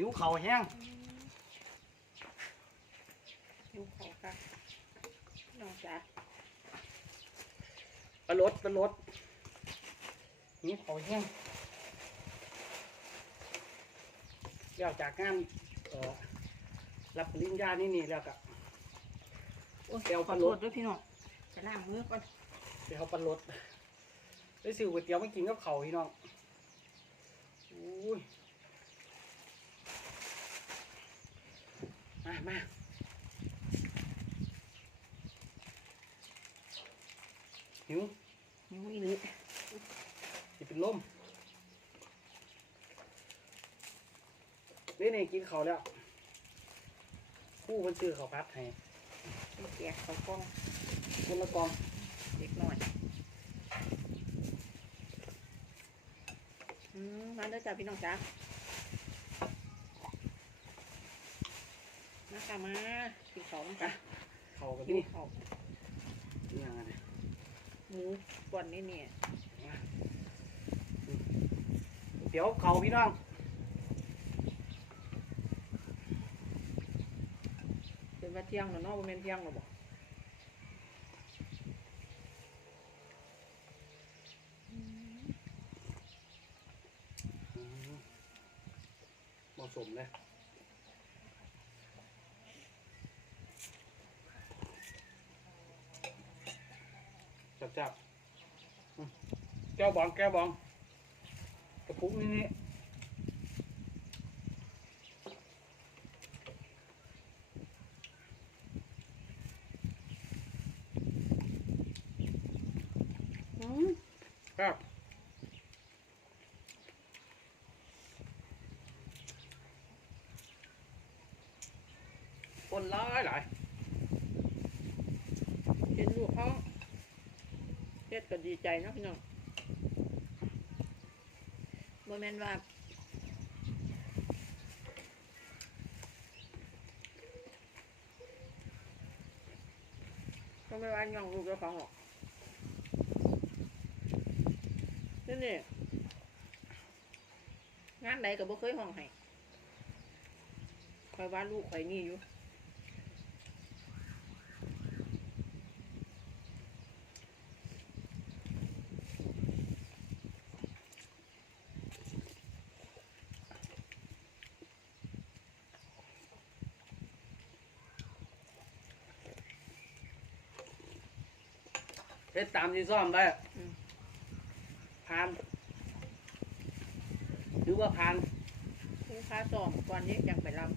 หิวเข่าวแห้งหิวขอค่ะน้องจ๋าปลาลดปลาลดหิวเข่าวแห้งเลี้ยวจากงานเอ่อรับปริญญานี่นี่แล้วก็โอ้ยเดี๋ยวขอปลาโทลษดด้วยพี่น้องจะล้างมือก่อนเดี๋ยวเอาปลาลดได้ซื้อก๋วยเตี๋ยวมากินกับเขาวพี่น้องอุ้ย มามาหิวหิวอีหลีจะเป็นลมนี่นี่กินเขาวแล้วคู่คนซื้อเขาวพัดให้ไปแจกเขากล้องคนละกองเด็กหน่อยอืมมาเด้อจ้าพี่น้องจ๋ามา ค่ะมากินข้าวน้ำกันเขากับหิวนี่ข้าวนี่ยังไงเนี่ยหมูก่อนนี่เนี่ยเดี๋ยวเขาพี่น้องเป็นว่าเที่ยงแล้วเนาะบ่แม่นเที่ยงหรอบ่อืมเหมาะสมเลย จับจับอืมแก้วบองแก้วบองกระปุกนี่นี่อืมครับคนร้ายหลาย เห็นลูกเขาเฮ็ดก็ดี ใจเนาะพี่น้องบ่แม่นว่าก็ไม่ว่าย่องลูกเจ้าของหรอกนี่นี่งานใดก็บ่เคยห้องให้คอยว่าลูกข่อยนี่อยู่ ฮ็ดตามที่ซ่อมได้อืม ผ่านหรือว่าผ่านลูกค้าสองก่อนนี้ยังไปรับ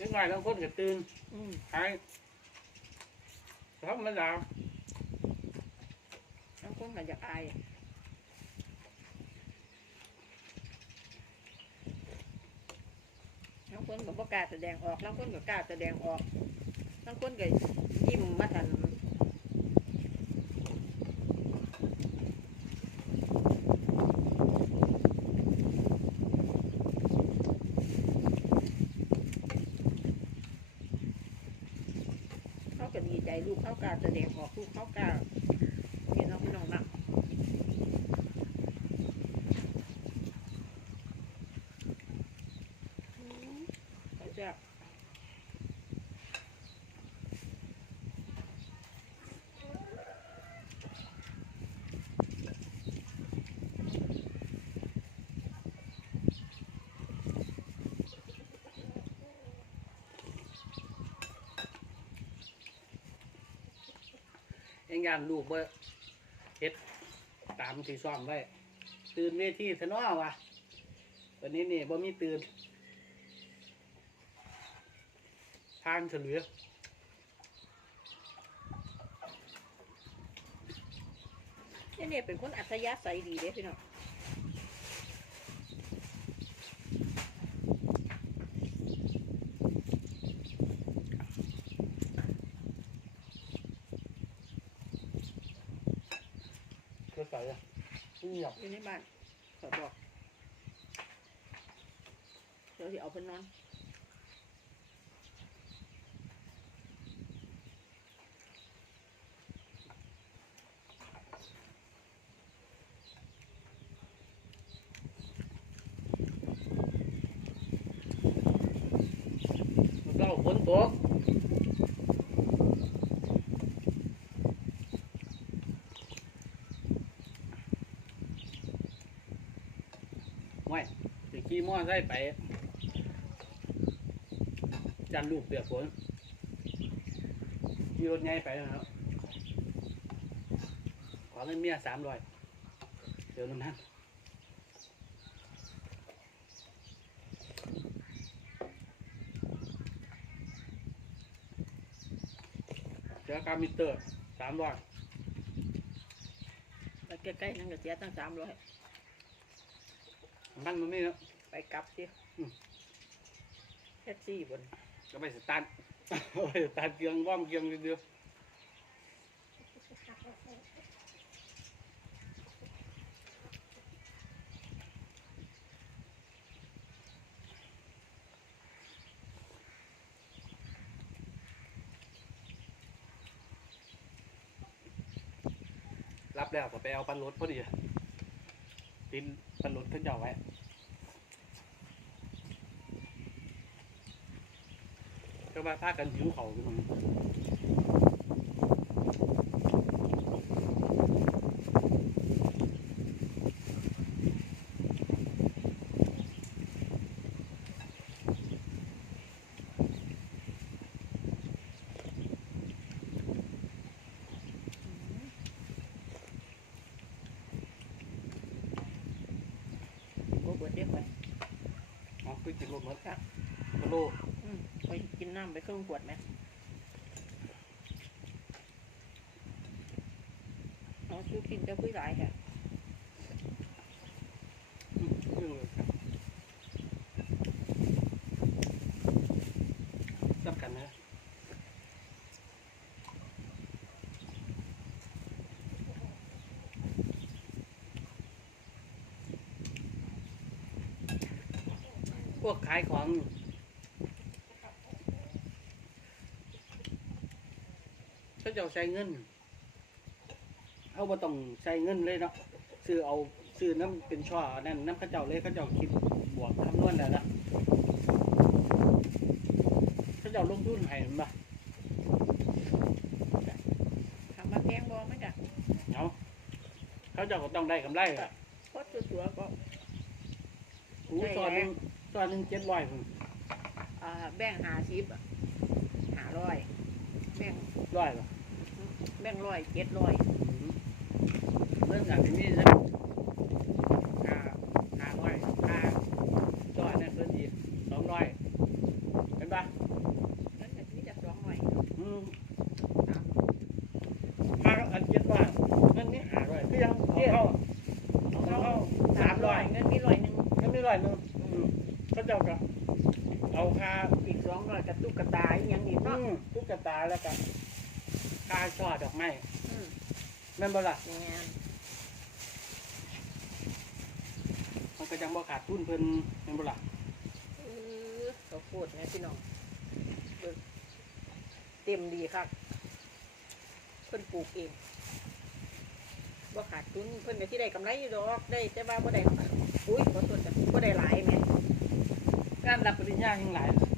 ยังไงบางคนก็ตื่นอืมหายธรรมดาบางคนก็อยากอายบา คนก็บ่กล้าแสดงออกบางคนก็กล้าแสดงออกบางคนก็ยิ้มมาทันเขาก็ดีใจลูกเขากล้าแสดงออกลูกเขากล้าเห็นน้องพี่น้องนะอืมเขาจะ เอง ยานลูกว่าเฮ็ดตามที่ซ้อมไว้ ตื่นเวทีซะน้อวะวันนี้นี่บ่มีตื่น ทานเฉลือเนี่ยเนี่ยเป็นคนอัธยาศัยดีเด้พี่น้อง อยู่ในบ้านขอบอกเดี๋ยวที่เอาเพิ่นนอนฝนตก อไซค์ไปจันลูกเปียกฝนขี่รถไงไปแล้วเนาะขอเงินเมียสามร้อยเดี๋ยวนั้นนะเสียการมิเตอร์สามร้อยแล้วใกล้ๆนั่นก็เสียตั้งสามร้อยมันมันไม่เนาะ ไปกลับสิอืม แท็กซี่บนก็ไปสตาร์ทไปสตาร์ทเกียงว่องเกียงเดียวรับแล้วก็ไปเอาปันรถพอดีตินปันรถขึ้นเจ้าไว้ ก็มาพากันหิวเขาอยู่ตรงนี้โอ้เบิดเรียกไปอ๋อคือกินรถหมดครับกะโลอืมไปกิ น้ำไปครึ่งขวดไหมเอาซื้อกินจะคุยหลายค่ะจับสำคัญนะพวกขายของ เขา จะเอาใช้เงินเขาบ่ต้องใช้เงินเลยเนาะซื้อเอาซื้อน้ำเป็นช่อนั่นน้ำเข้าเจ้าเลยเข้าเจ้าคิดบวกคำนวณแล้วนะเขาเจ้าลงทุนให้มันบ่ทำมาแพงบอไหมจ้ะเอาเขาเจ้าก็ต้องได้กำไรอะพดตัวๆก็หูซอนหนึงซอนหนึงเจ็ดร้อยพุ่นอ่าแบ่งหาชิปหาร้อยแบ่งร้อยป่ะ แบ่งร้อยเจ็ดร้อยเรื่องการที่นี่นะค่าค่าร้อยค่าซอนนั่นเพิ่นอีกสองร้อยเห็นปะนั่นแต่ที่จะสองร้อยอืมค่าอันเจ็ดร้อยเงินนี่หาร้อยก็ยังเอาเข้าเอาเข้าเอาสามร้อยเงินมีร้อยหนึ่งเงินนี่ร้อยหนึงอืมเขาเจ้าก็เอาค่าอีกสองร้อยกระตุกกระตายอหย่างนี้อืเนาะมตุ๊กตาแล้วก็ ค่าช่อดอกไม้อืมแม่นบ่ล่ะแม่นมันก็จังบ่ขาดทุนเพิ่นแม่นบ่ล่ะเออเขาพูดนะพี่น้องเบิกเต็มดีครับเพิ่นปลูกเองบ่ขาดทุนเพิ่นก็ที่ได้กำไรอยู่ดอกได้แต่ว่าบ่ได้อุ้ยขอโทษจ้ะบ่ได้หลายแหม่งานรับปริญญายังหลายแม่น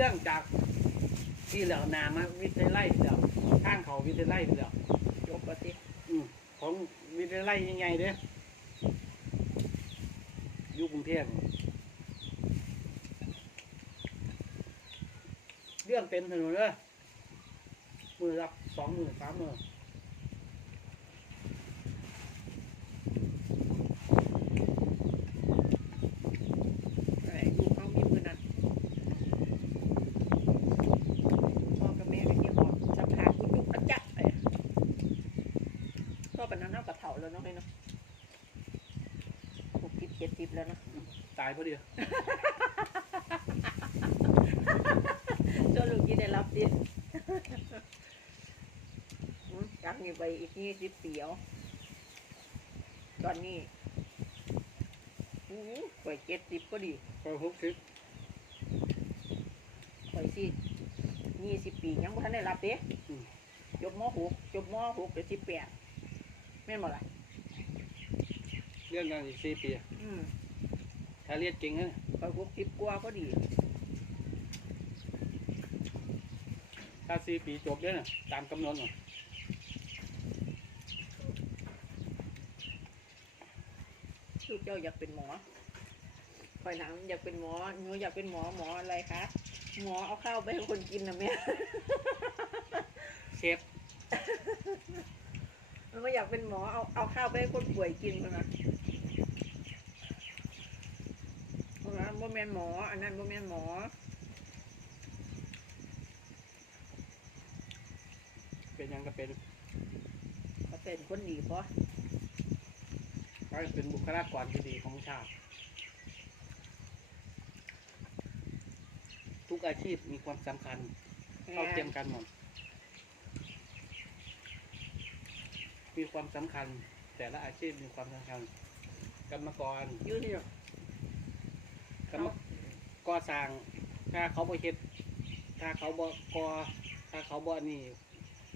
เรื่องจากที่เหล่านามาวิทยาลัยเหล่าข้างเขาวิทยาลัยเหล่าจบปฏิอืมของวิทยาลัยยังไงเด้อยุคกรุงเทพเรื่องเต็มถนนเลยมือรับสองมือสามมือ ไอ้ลูกเขามีมือนั้นพ่อกับแม่ก็เก็บของสักขาดกุจุกอัจจะไอ้พ่อปานนั้นเฮาก็เฒ่าแล้วเนาะให้เนาะ60 70แล้วเนาะ ตายพอดีจนลูกที่ได้รับดิอืมจากนี้ไปอีกยี่สิบปีเอาตอนนี้อู้ข่อยเจ็ดสิบก็ดีพอหกสิบข่อยสิยี่สิบปียังบ่ทันได้รับเด้จบมหกจบมหกเดี๋ยวสิบแปดแม่นบ่ล่ะเรื่องงานอีกสี่ปีอืม ถ้าเรียนเก่งนะคอยพบคลิปกลัวก็ดี ถ้าสี่ปีจบเนี่ยนะตามกำหนดน่ะลูกเจ้าอยากเป็นหมอคอยถามอยากเป็นหมอ หนูอยากเป็นหมอหมออะไรคะ หมอเอาข้าวไปให้คนกินนะแม่ เชฟมันไม่อยากเป็นหมอเอาเอาข้าวไปให้คนป่วยกินมันนะเพราะว่าบ่ แม่นหมอ อันนั้นบ่แม่นหมอ เป็นหยังก็เป็นเขาเป็นคนดีเพราะก็เป็นบุคลากรที่ดีของชาติ ทุกอาชีพมีความสำคัญเท่าเทียมกันหมด มีความสำคัญ แต่ละอาชีพมีความสำคัญ กรรมกรอยืดที่กร รมก่อสร้าง ถ้าเขาบ่เฮ็ด ถ้าเขาบ่ก่อถ้าเขาบ่นี่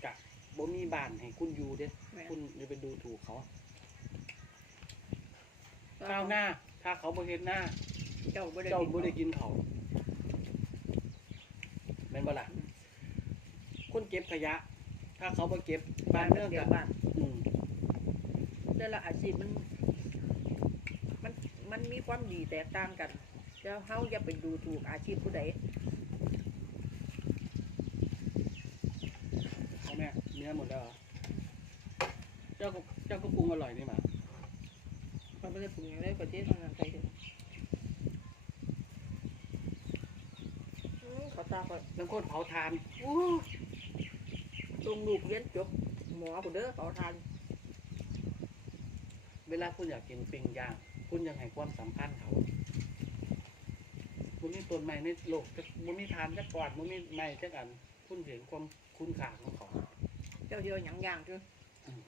กะบ่มีบ้านให้คุณอยู่เด้คุณอย่าไปดูถูกเขาข้าวหน้า ถ้าเขาบ่เฮ็ดหน้า เจ้าบ่ได้เจ้ากินบ่ได้กินเขาวแม่นบ่ล่ะคนเก็บขยะ ถ้าเขาบ่เก็บบ้านเมืองเดียก็วบ้านอืมแต่ละอาชีพมัน มันมันมีความดีแตกต่างกัน แล้วเฮาอย่าไปดูถูกอาชีพผู้ใดเอาแม่เนื้อหมดแล้วเหรอเจ้าก็เจ้าก็ปรุงอร่อยนี่หมามันไม่ได้ปรุงอย่างไรก็เจ๊ทำงานไปเถอะอืมเขาตาเขาแล้วคนเผาทานอู้ลงลูกเรียนจบหมอผู้เด้อเขาทานเวลาคุณอยากกินปิ้งย่าง คุณยังให้ความสำคัญเขา คุณนี่ต้นไม้ในโลกจะมันมีทานจักกอดมันมีไม้จักอันคุณเห็นความคุณค่าของเขาเจ้าเดียวหยังย่างจ้ะอืม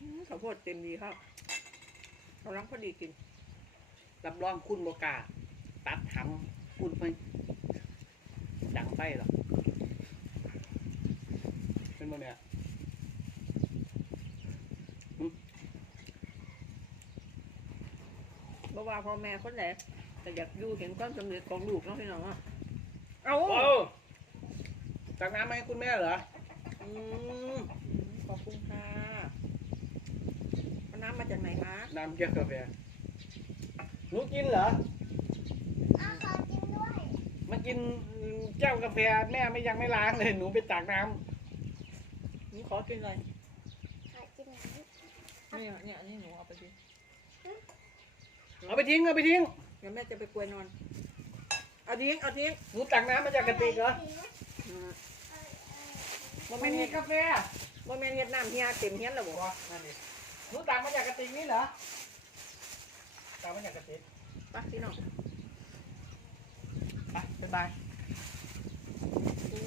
อืมข้าวโพดเต็มดีครับเราลังพอดีกิน รับรองคุณโบกล้าตัดถังคุณไปดังไปหรอกเป็นโมเนี่ย บ่ว่าพ่อแม่คนไหนแต่อยากอยู่เห็นความสำเร็จของลูกเนาะพี่น้องอะเอาโอ้ตักน้ำมาให้คุณแม่เหรออืมขอบคุณค่ะเอาน้ำมาจากไหนคะน้ำเกี่ยวกาแฟหนูกินเหรออ้าวขอกินด้วยมากินแก้วกาแฟแม่ไม่ยังไม่ล้างเลยหนูไปตักน้หนูขอกินเลยขอกินน้ำเนี่ยเนี่ยอันนี่หนูเอาไปดิำ เอาไปทิ้งเอาไปทิ้งเดี๋ยวแม่จะไปกล้วยนอน เอาทิ้งเอาทิ้งหนูตักน้ำมาจากกระติกเหรออืมมันไม่มีกาแฟบ่แม่นเฮ็ดน้ำเฮียเต็มเฮียนแล้วบ่วะนั่นดิหนูตักมาจากกระติกนี่เหรอตักมาจากกระติกไปพี่น้องไปบ๊ายบายอู้